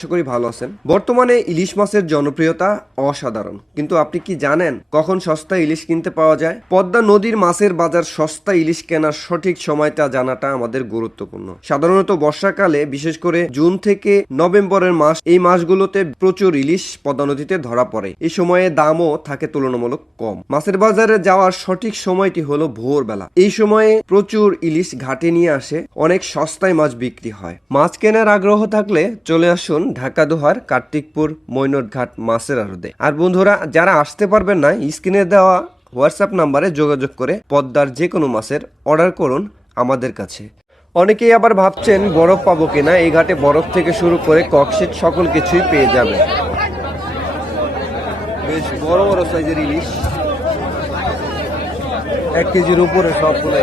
আশা করি ভালো আছেন। বর্তমানে ইলিশ মাছের জনপ্রিয়তা অসাধারণ। কিন্তু আপনি কি জানেন কখন সস্তা ইলিশ কিনতে পাওয়া যায়? পদ্মা নদীর মাছের বাজার সস্তা ইলিশ কেনার সঠিক সময়টা জানাটা আমাদের গুরুত্বপূর্ণ। সাধারণত বর্ষাকালে, বিশেষ করে জুন থেকে নভেম্বরের মাস, এই মাসগুলোতে প্রচুর ইলিশ পদ্মা নদীতে ধরা পড়ে। এই সময়ে দামও থাকে তুলনামূলক কম। মাছের বাজারে যাওয়ার সঠিক সময়টি হলো ভোরবেলা। এই সময়ে প্রচুর ইলিশ ঘাটে নিয়ে আসে, অনেক সস্তায় মাছ বিক্রি হয়। মাছ কেনার আগ্রহ থাকলে চলে আসুন ঢাকা দোহার, কার্তিকপুর মৈনটঘাট মাছের আড়তে আর বন্ধুরা, যারা আসতে পারবেন না, স্ক্রিনে দেওয়া হোয়াটসঅ্যাপ নাম্বারে যোগাযোগ করে পদ্মার যে কোনো মাছের অর্ডার করুন আমাদের কাছে। অনেকেই আবার ভাবছেন, বরফ পাবো কিনা? এই ঘাটে বরফ থেকে শুরু করে ককশিট সকল কিছুই পেয়ে যাবে। বেশ বড় বড় সাইজের ইলিশ। এক কেজির উপরে সবগুলো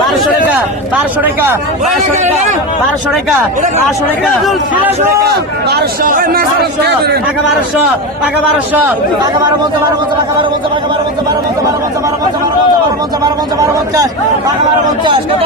বারোশো টাকা বারোশো টাকা বারোশো টাকা বারোশো টাকা বারোশো টাকা বারোশো টাকা বারোশো টাকা বারোশো টাকা বারোশো, টাকা বারো পঞ্চাশ বারো পঞ্চাশ টাকা বারো পঞ্চাশ টাকা বারো পঞ্চাশ বারো পঞ্চাশ বারো পঞ্চাশ বারো বারো পঞ্চাশ টাকা বারো পঞ্চাশ, কত?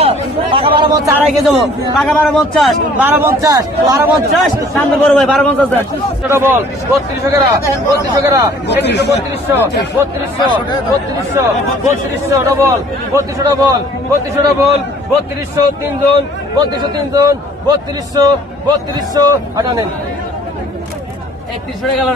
টাকা বারো পঞ্চাশ, আড়াই কেজি টাকা বারো পঞ্চাশ বারো পঞ্চাশ বারো পঞ্চাশ, সামনে করব বারো পঞ্চাশ ছোট বল, বত্রিশশো কেরা বত্রিশশো কেরা একত্রিশশো বত্রিশশো বত্রিশশো বত্রিশশো বত্রিশশো ডবল বত্রিশশো ডবল বত্রিশশো ডবল বত্রিশশো তিনজন বত্রিশশো তিনজন বত্রিশশো বত্রিশশো আটানেন একত্রিশশো টাকা গেল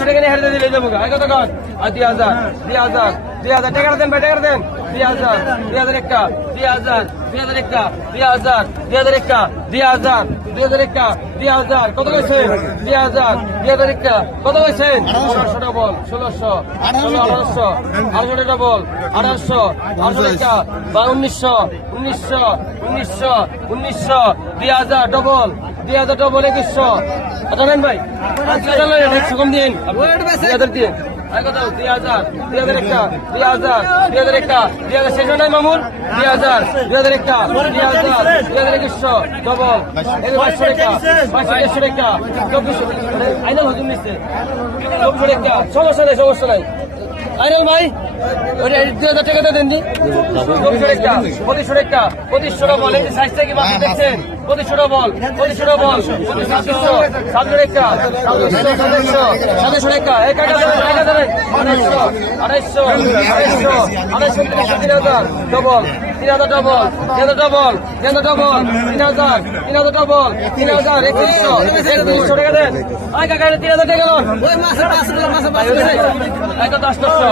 টাকা হারিয়ে দিলে যাব কর? দুই হাজার দুই হাজার দুই হাজার টাকা দেন ভাই টাকা দেন। দুই হাজার দুই হাজার একটা দুই হাজার দুই হাজার একটা দুই হাজার দুই হাজার একটা দুই হাজার দুই হাজার একটা দুই হাজার কত কইছেন দুই হাজার দুই হাজার একটা কত কইছেন ষোলোশো ডবল ষোলোশো ষোলো আঠারোশো আঠারোশো টাকা বল আঠারোশো আঠারোশো টাকা বা উনিশশো উনিশশো উনিশশো উনিশশো দুই হাজার ডবল দুই হাজার ডবল একুশশো। আচ্ছা নেন ভাই। কম দিন দুই হাজার দিন দুই হাজার দুই হাজার একটা, দুই একটা, দুই টাকা দেন দি চব্বিশশো পঁচিশশো টাকা এই সাইজটা কি দেখছেন। প্রতি ছোট বল প্রতি ছোট বল সাতশো একটা সাতশো সাতশো একটা এক আঠাইশশো আঠাইশশো আঠাইশশো আঠাইশশো তিন হাজার তিন হাজার ডবল তিন হাজার তিন হাজার ডবল তিন হাজার তিন হাজার ডবল তিন হাজার একত্রিশশো একত্রিশশো টাকা দেন আয় তিন হাজার টাকা লোন একটা দশশো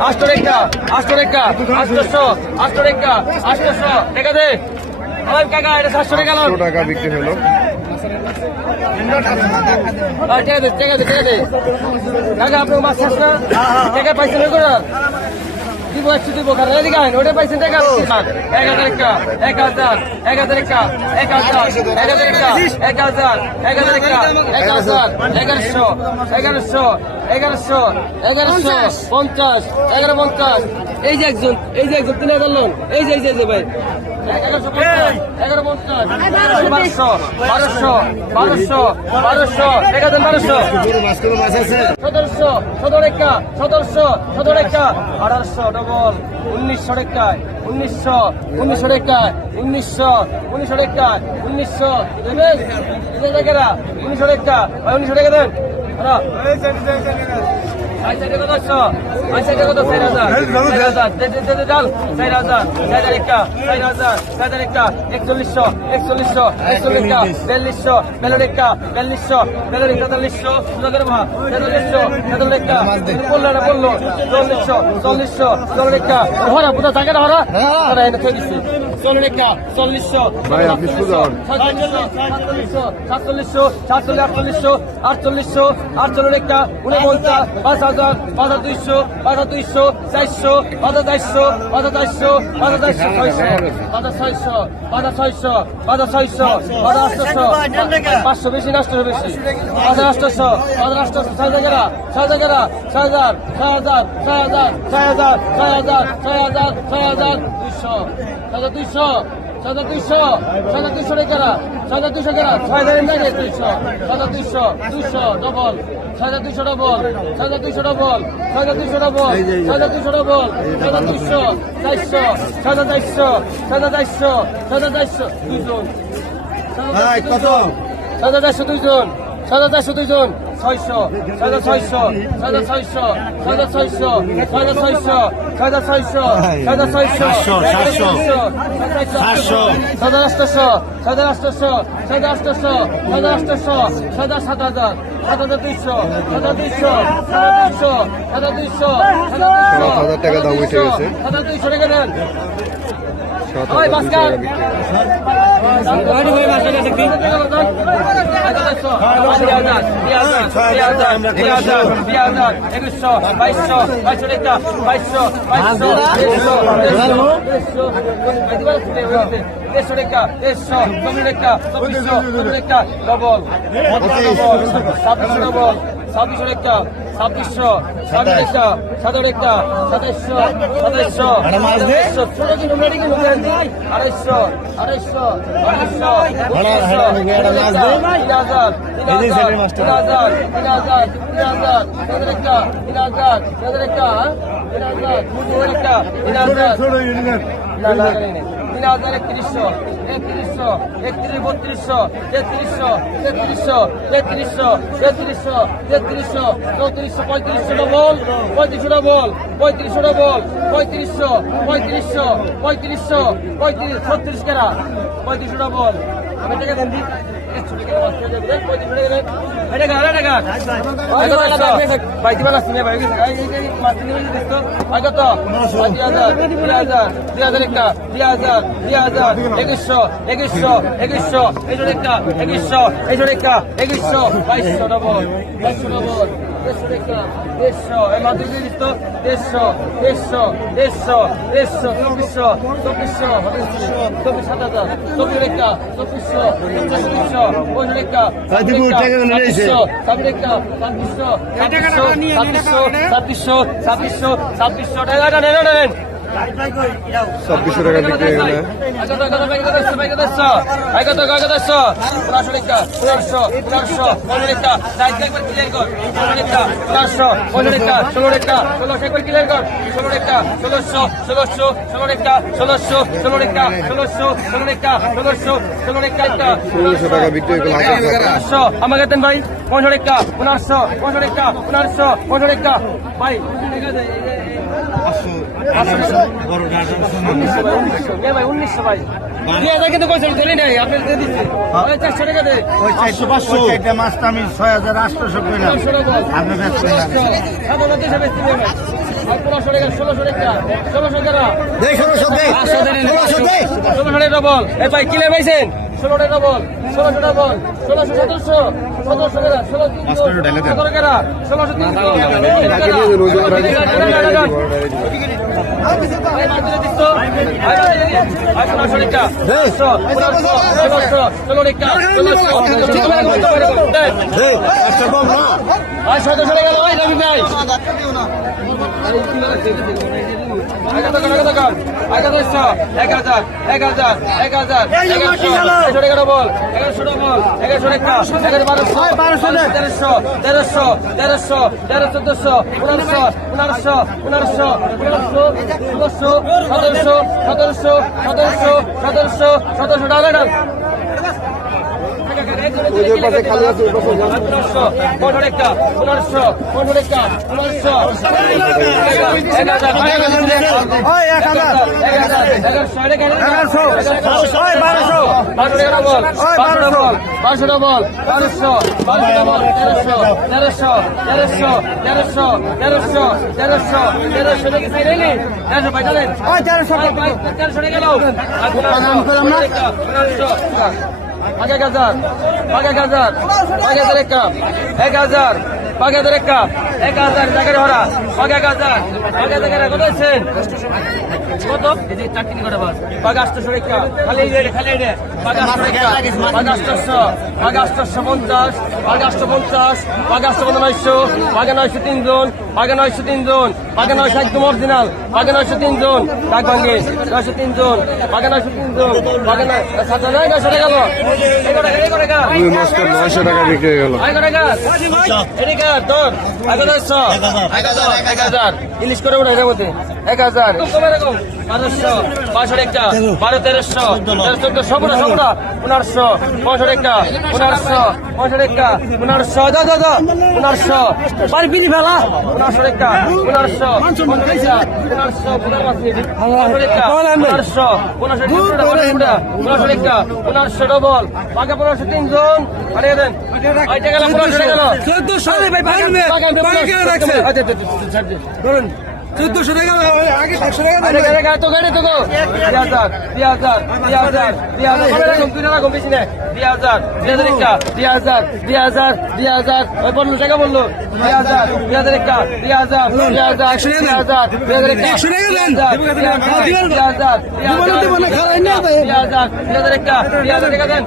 আটশো রেখা রেখা রেখা রেখা রেখা আটশো টাকা দে। ওই কাকা এটা সাতশো টাকা টাকা বিক্রি হলো। কাকা আপনার মাছ শেষ টাকা পাইছেন দিব একশো দিব কারণ এদিকে আইন ওটা পাইছেন টাকা এক হাজার একটা এক হাজার এক হাজার একটা এক হাজার এক হাজার একটা এক হাজার এক হাজার একটা এক হাজার এগারোশো এগারোশো এগারোশো এগারোশো পঞ্চাশ এগারো পঞ্চাশ এই যে একজন, এই যে একজন, তিন হাজার লোন এই যে এই যে ভাই এগারো বারোশো বারোশো এক হাজার উনিশশো রেখায় উনিশশো উনিশশো উনিশশো উনিশশো উনিশশো উনিশশো দেন একচল্লিশশো। একচল্লিশশো। একচল্লিশটা। বেল্লিশশো বেলরিকা বেল্লিশশো বেলরিক তেতাল্লিশশো সুন্দরমা তেতাল্লিশশো তেতাল্লিকা বলল না বলল চল্লিশশো। চল্লিশশো। চল্লিশটা। হরা পুজো থাকে না হরা হরা এটা খেয়ে দিচ্ছি চল্লিশ রেখা চল্লিশশো ভাই, আপনি। সাতচল্লিশশো সাতচল্লিশশো সাতচল্লিশ আটচল্লিশশো আটচল্লিশশো আটচল্লিশ রেখা উনপঞ্চাশ পাঁচ হাজার পাঁচ হাজার দুইশো পাঁচ হাজার দুইশো চারশো পাঁচ হাজার চারশো পাঁচ হাজার চারশো পাঁচ হাজার ছয়শো পাঁচ হাজার ছয়শো পাঁচ হাজার ছয়শো পাঁচ হাজার ছয়শো পাঁচ হাজার আটশো পাঁচশো বেশি নষ্ট বেশি পাঁচ হাজার আটশো পাঁচ হাজার আটশো ছয় হাজার ছয় হাজার ছয় হাজার ছয় হাজার ছয় হাজার ছয় হাজার ছয় হাজার ছয় হাজার ছয় হাজার দুইশো ছয় হাজার দুইশো দুইশো সাদা দুইশো সাদা দুইশো রেখারা সাদা দুইশো গেরা ছয় হাজার দুইশো সাদা দুইশো দুইশো ডবল সাদা দুইশো ডবল সাদা দুইশো ডবল সাদা দুইশো ডবল সাদা দুইশো ডবল সাদা দুইশো চারশো সাদা চারশো সাদা চারশো সাদা চারশো দুইজন সাদা চারশো দুইজন সাদা চারশো দুইজন। ছয়শো ছয় হাজার ছয়শো ছয় হাজার ছয়শো ছয় হাজার ছয়শো ছয় হাজার ছয়শো ছয় হাজার ছয়শো ছয় হাজার ছয়শো সাতশো, সাতশো ছয় হাজার আটশোশো ছয় হাজার আটশোশো ছয় হাজার আটশোশো ছয় হাজার আটশোশো ছয় হাজার সাত হাজার সাত হাজার দুইশো সাত হাজার দুইশো সাত হাজার দুইশো সাত হাজার দুইশো সাত হাজার টাকা দাম উঠে গেছে। সাত হাজার দুইশো টাকা দেন একুশশো বাইশশো বাইশশো টাকা বাইশশো বাইশশো দেড়শো টাকা দেড়শো চব্বিশ টাকা চব্বিশশো চব্বিশ টাকা ডবল ছাব্বিশশো ডবল ছাব্বিশশো টাকা ছাব্বিশশো ছাব্বিশ টাকা সাতাশ টাকা সাতাইশশো সাতাইশশো আড়াইশো ছোট কিন্তু মেডিকেল আড়াইশো আড়াইশো আড়াইশো উনিশশো তিন হাজার তিন হাজার তিন হাজার তিন হাজার তিন হাজার তিন হাজার একটা তিন হাজার তিন হাজার তিন হাজার তিন হাজার না, না। তিন হাজার একত্রিশশো একত্রিশশো, একত্রিশ, বত্রিশশো, তেত্রিশশো তেত্রিশশো তেত্রিশশো তেত্রিশশো তেত্রিশশো, চৌত্রিশশো, পঁয়ত্রিশশো ডবল পঁয়ত্রিশশো ডবল পঁয়ত্রিশশো ডবল পঁয়ত্রিশশো পঁয়ত্রিশশো পঁয়ত্রিশশো, পঁয়ত্রিশ, ছত্রিশ কেরা পঁয়ত্রিশশো ডবল আমি টাকা দেন একুশশো একুশশো একুশশো এইশো একটা একুশশো এইশো একটা একুশশো বাইশশো ডবল বাইশশো ডবল দেড়শো টাকা দেড়শো এই মাছ দিয়ে দিস তো দেড়শো দেড়শো দেড়শো দেড়শো চব্বিশশো চব্বিশশো চব্বিশ সাত হাজার চব্বিশ একটা চব্বিশশো চব্বিশশো পঁয়ষট্টি একটা ভাই, দিবু, টাকাগুলো নিয়ে এসে। ছাব্বিশশো ছাব্বিশশো ছাব্বিশশো ছাব্বিশশো ছাব্বিশশো ছাব্বিশশো টাকা নেন নেন ছাব্বিশশো টাকা বিক্রি হয়ে ষোলোশো আমাকে ভাই পনেরো টাকা। পনেরোশো পনেরো টাকা পনেরোশো পনেরো টাকা ভাই উনিশশো ভাই উনিশশো ভাই মাছটা আমি ছয় হাজার আটশোশো টাকা আপনি ষোলোশো টাকা ষোলোশো টাকা ষোলোশো টাকা ডবল এ ভাই কিলে পাইছেন ষোলো টাকা ডবল ষোলোশো ডবল ষোলোশো সতেরোশো সতেরোশো টাকা ষোলো সতেরো টাকা ষোলোশো তেরোশো তেরোশো তেরোশো তেরো চোদ্দশো পনেরোশো পনেরোশো পনেরোশো পনেরোশো ষোলোশো সতেরোশো সতেরোশো সতেরোশো সতেরোশো সতেরোশো টাকা ওদের পাশে খালি আছে ওই পাশে যান। পনেরোশো পনেরো একটা পনেরোশো পনেরো একটা পনেরোশো এক হাজার ওই এক হাজার এগারোশো এগারোশো। ওই। বারোশো টাকা বল বারোশো ডবল বারোশো ডবল বারোশো বারোশো তেরোশো তেরোশো তেরোশো তেরোশো তেরোশো তেরোশো তেরোশো দেখি সাইড হয়নি তেরোশো ভাই চলেন তেরোশো তেরোশো গেল পনেরোশো আগে এক এক হাজার আগে হাজার এক কাপ এক হাজার আগে হাজার এক কাপ। এক হাজার জায়গায় হরা এক হাজার। কত আছেন কত? এই যে চারটি বাস। রেখা খালি খালি রেখা আটশোশো পঞ্চাশ। আটশো পঞ্চাশ। বাঘ আটশো পঞ্চাশ। নয়শো বাঘে নয়শো তিনজন নয়শো তিনজন পাকে নয়শো একদম অরিজিনাল পাকে নয়শো তিন ডাক ভাঙ্গে নয়শো তিন জন। নয়শো তিন জন। পাকে নয় সাতশো নয় নয়শো টাকা গেল নয়শো বিক্রি হয়ে গেল। তোর হাজার ইলিশ করে উঠে এর মধ্যে এক হাজার বারোশো বারোশো একটা বারো তেরোশো তেরো চোদ্দশো পনেরো সতেরো পনেরোশো একটা পনেরোশো পনেরোশো একটা পনেরোশো দা দা দা পনেরোশো বাড়ি বিলি ফেলা পনেরোশো একটা পনেরোশো পনেরোশো পনেরোশো একটা পনেরোশো একটা পনেরোশো ডবল পাকা পনেরোশো তিনজন আরে দেন চোদ্দশো ধরুন চোদ্দশো টাকা আগে একশো টাকা তো গাড়ি তো দুই হাজার দুই হাজার দুই হাজার দুই হাজার কবে রাখুন দুই টাকা কম বেশি নেই দুই হাজার দুই হাজার একটা দুই হাজার হাজার ওই বলল টাকা বলল দুই হাজার একটা দুই হাজার একশো টাকা হাজার হাজার একটা একশো টাকা দেন। দুই হাজার দুই হাজার হাজার একটা হাজার টাকা দেন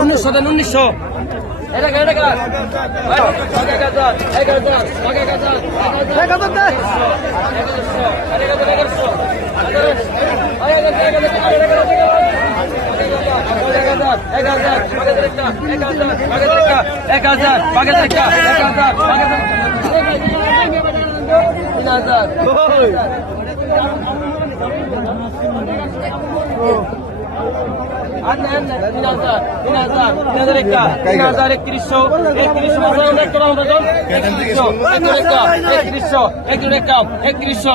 উনিশশো দেন উনিশশো এক হাজার এক হাজার এক হাজার এক হাজার এক হাজার এক হাজার এক হাজার তিন হাজার তিন তিন হাজার একত্রিশশো একত্রিশশো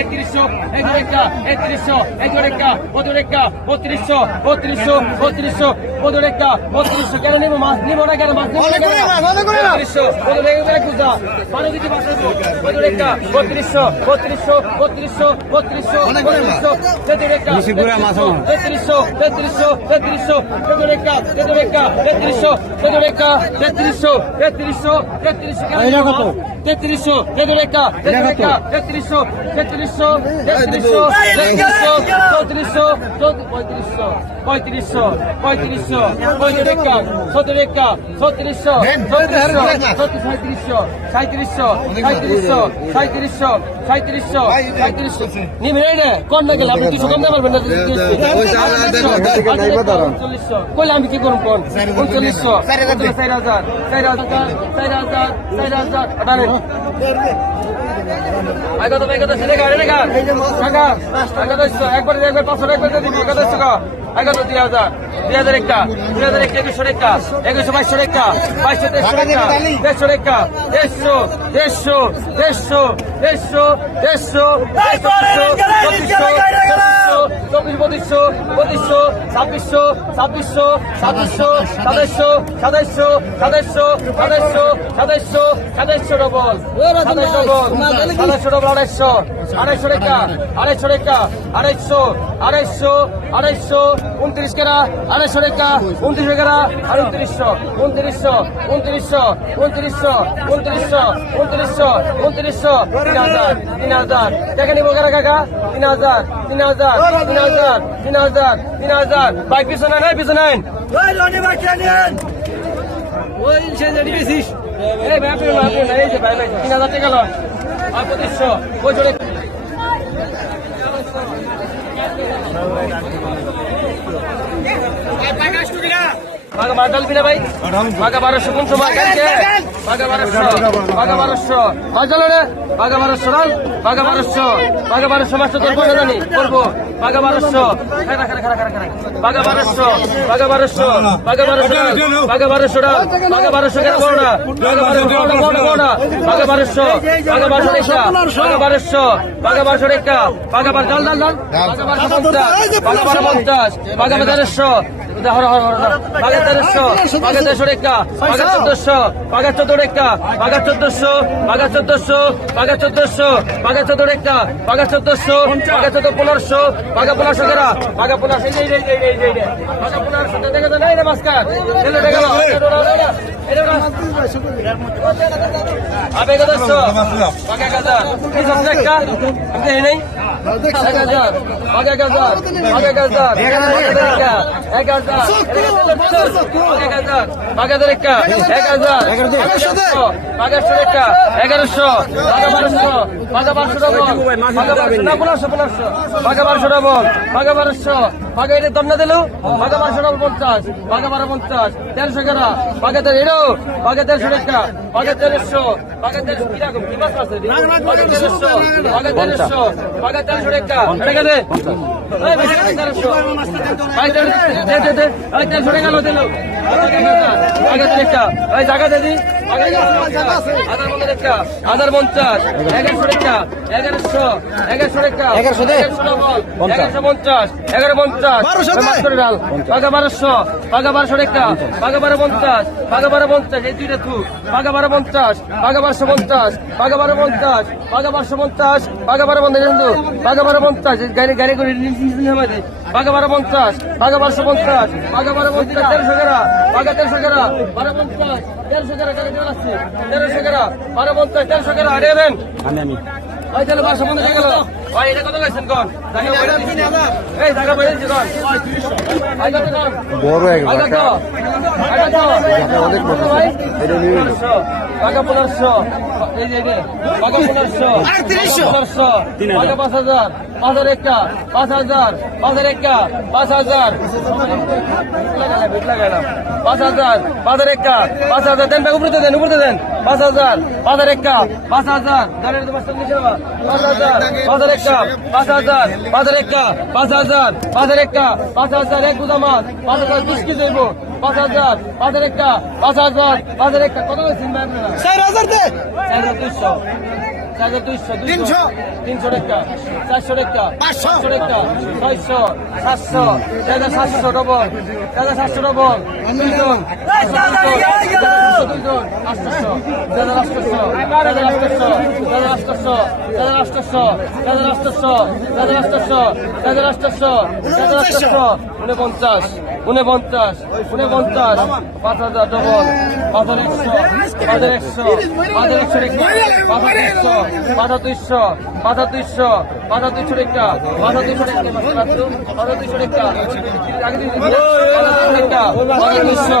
একত্রিশশো একত্রিশশো বত্রিশশো বত্রিশশো বত্রিশশো ওদের একটা বত্রিশশো। কেন নেব? মাছ নিবো না কেন? মাছ নিবো না কেন? বত্রিশশো একটা বত্রিশশো বত্রিশশো বত্রিশশো বত্রিশশো বত্রিশশো ওদের একটা তেত্রিশশো তেত্রিশশো ওদের একটা তেত্রিশশো একটা তেত্রিশশো তেত্রিশশো তেত্রিশশো মাছ? তেত্রিশশো ওদের একটা তেত্রিশশো তেত্রিশশো তেত্রিশশো তেত্রিশশো চৌত্রিশশো পঁয়ত্রিশশো পঁয়ত্রিশশো পঁয়ত্রিশশো পঁয়ত্রিশ একা সতেরো একা ছত্রিশশো ছত্রিশশো সাঁত্রিশশো সাঁত্রিশশো সাঁত্রিশশো সাঁত্রিশশো সাঁত্রিশশো নিবে রে কোন না গেলে আপনি কিছু কম দিতে পারবেন না উনচল্লিশশো কইলে আমি কি করুন কোন উনচল্লিশশো চার হাজার চার হাজার চার হাজার চার হাজার আটানে Verdi. দুই হাজার দুই হাজার একটা দুই হাজার একটা একুশশো একটা একুশশো বাইশশো একটা বাইশশো তেইশশো একটা দেড়শো একটা দেড়শো দেড়শো দেড়শো দেড়শো দেড়শো দেড়শো চব্বিশ পঁচিশশো পঁচিশশো ছাব্বিশশো ছাব্বিশশো ছাব্বিশশো সাতাইশশো সাতাইশশো সাতাইশশো সাতাইশশো সাতাইশশো সাতাইশশো ডবল সাতাইশশো ডবল সাতাইশশো ডবল আড়াইশো আড়াইশো টাকা আড়াইশো টাকা আড়াইশো আড়াইশো আড়াইশো উনত্রিশ কেরা আড়াইশো টাকা উনত্রিশ কেরা আর উনত্রিশশো উনত্রিশশো উনত্রিশশো উনত্রিশশো উনত্রিশশো উনত্রিশশো উনত্রিশশো তিন হাজার তিন হাজার। টাকা নিবো কেরা কাকা? তিন হাজার তিন হাজার তিন হাজার তিন হাজার তিন হাজার। বাইক পিছনে নাই পিছনে ওই সে জানি বেশিস। তিন হাজার টাকা আর পঁচিশশো। ওই জোরে। বাঘা মার ডালবি না ভাই বাঘা বারোশো কোন সময় বাঘা বারোশো বাঘা বারোশো ডালো রে বাঘা বারোশো ডাল বাঘা বারোশো বাঘা বারোশো তো তোর বলে জানি করব বাঘা বারোশো বাঘা বারোশো বাঘা বারোশো বাঘা বারোশো বাঘা বারোশো ডাল বাঘা বারোশো কেন বড় না বাঘা বারোশো বড় না না বাঘা বারোশো বাঘা বারোশো রেখা বাঘা বারোশো বাঘা বারোশো রেখা বাঘা বার ডাল ডাল ডাল বাঘা বারোশো পঞ্চাশ বাঘা বারো পঞ্চাশ বাঘা তেরোশো হর হর হর বাঘা তেরোশো পাগা তেরোশো রেখা পাগা চোদ্দশো পাগা চোদ্দ রেখা পাগা চোদ্দশো পাগা চোদ্দশো পাগা চোদ্দশো পাগা চোদ্দ রেখা পাগা চোদ্দশো পাগা চোদ্দ পনেরোশো পাগা পনেরোশো কেরা পাগা পনেরোশো পাগা পনেরোশো দেখে এক হাজার এক হাজার বাগাদের একটা এক হাজার বাগাশো একটা এগারোশো বাগা বারোশো বাগা বারোশো ডবল পনেরোশো পনেরোশো বাগা বারোশো ডবল বাগা বারোশো বাগা এটা দাম না দিলেও বাগা বারোশো ডবল পঞ্চাশ বাগা বারো পঞ্চাশ তেরোশো গেরা বাগা তেরো এটাও বাগা তেরোশো একটা বাগা তেরোশো বাগা তেরোশো কীরকম কি মাছ আছে বাগা তেরোশো বাগা তেরোশো বাগা তেরোশো একটা ঠিক আছে জায়গা দিদি হাজার পঞ্চাশ এগারোশো একটা এগারোশো এগারোশো একটা এগারোশো পঞ্চাশ এগারো পঞ্চাশ বারোশো বারোশো পাকা বারোশো টাকা পাকা বারো পঞ্চাশ পাকা বারো পঞ্চাশ এই দুইটা থু পাকা বারো পঞ্চাশ পাকা বারোশো পঞ্চাশ পাকা বারো পঞ্চাশ পাকা বারোশো পঞ্চাশ পাকা বারো পঞ্চাশ পাকা বারো পঞ্চাশ গাড়ি গাড়ি করে পাকা বারো পঞ্চাশ পাকা বারোশো পঞ্চাশ পাকা বারো পঞ্চাশ তেরোশো গেরা পাকা তেরোশো গেরা বারো পঞ্চাশ তেরোশো গেরা তেরোশো গেরা বারো পঞ্চাশ তেরোশো গেরা আরে দেন ওই তাহলে বাসা বন্ধ হয়ে গেল। ওই এটা কত গেছেন কোন? এই টাকা বেড়েছে কোন? বড় একবার অনেক টাকা পনেরোশো এই যে টাকা পনেরোশো পনেরোশো টাকা পাঁচ হাজার পাঁচ হাজার একটা পাঁচ হাজার পাঁচ হাজার একটা পাঁচ হাজার পাঁচ হাজার পাঁচ হাজার একটা পাঁচ হাজার দেন উপরে দেন উপরে দেন পাঁচ হাজার পাঁচ হাজার একটা পাঁচ হাজার পাঁচ হাজার পাঁচ হাজার একটা পাঁচ হাজার পাঁচ হাজার একটা পাঁচ হাজার পাঁচ হাজার একটা পাঁচ হাজার এক গুদা পাঁচ হাজার বিশ কেজি পাঁচ হাজার পাঁচ হাজার একটা পাঁচ হাজার পাঁচ হাজার একটা কত হয়েছে আপনারা চার হাজার চার হাজার দুইশো চার হাজার দুইশো তিনশো তিনশো টাকা চারশো টাকা পাঁচশো টাকা ছয়শো সাতশো চার হাজার সাতশো ডবল চার হাজার সাতশো ডবল দুইজন দুইজন আটশো চার হাজার আটশো চার হাজার আটশো চার হাজার আটশো চার হাজার আটশো চার হাজার আটশো চার হাজার আটশো চার হাজার আটশো চার হাজার আটশো উনপঞ্চাশ উনপঞ্চাশ উনপঞ্চাশ পাঁচ হাজার ডবল পাঁচ হাজার একশো পাঁচ হাজার একশো পাঁচ হাজার একশো পাঁচ হাজার দুইশো পাঁচ হাজার দুইশো পাঁচ হাজার দুইশো টাকা পাঁচ হাজার দুইশো পাঁচ হাজার দুইশো টাকা পাঁচ হাজার দুইশো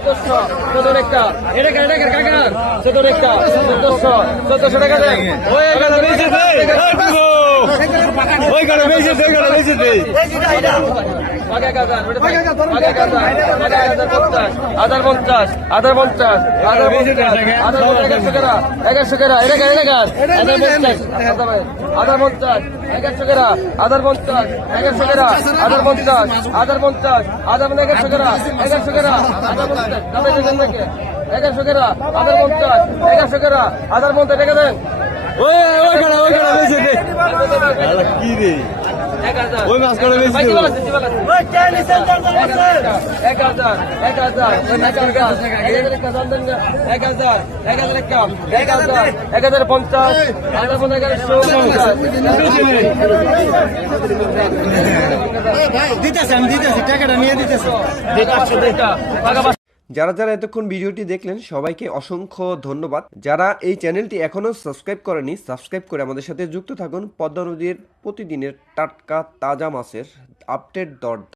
চোদ্দশো চোদ্দ একটা। এটা কার এটা কাকার চোদ্দ একটা, চোদ্দশো চোদ্দশো টাকা দেয় ওই এখানে বেশি দেয় ওই কারণে বেশি দেয় কারণে বেশি দেয় আধার পঞ্চাশ আধার পঞ্চাশ আধার পঞ্চাশ আধার এগারোশো কেরা এগারোশো কেরা এটা এটা কার আধার পঞ্চাশ এগারোশো কেরা আধার পঞ্চাশ এগারোশো কেরা আধার পঞ্চাশ আধার পঞ্চাশ আধার এগারোশো কেরা এগারোশো কেরা আধার পঞ্চাশ দাদা দেন নাকি এগারোশো কেরা আধার পঞ্চাশ এগারোশো কেরা আধার পঞ্চাশ টাকা দেন ওই কি রে ওই মাছ করে বেশি ওই চাইনিজ সেন্টার আছে 1000 1000 ওই নাকার দিতেছেন দিতেছি টাকাটা নিয়ে দিতেছি। যারা যারা এতক্ষণ ভিডিওটি দেখলেন, সবাইকে অসংখ্য ধন্যবাদ। যারা এই চ্যানেলটি এখনও সাবস্ক্রাইব করেনি সাবস্ক্রাইব করে আমাদের সাথে যুক্ত থাকুন। পদ্মা নদীর প্রতিদিনের টাটকা তাজা মাছের আপডেট দর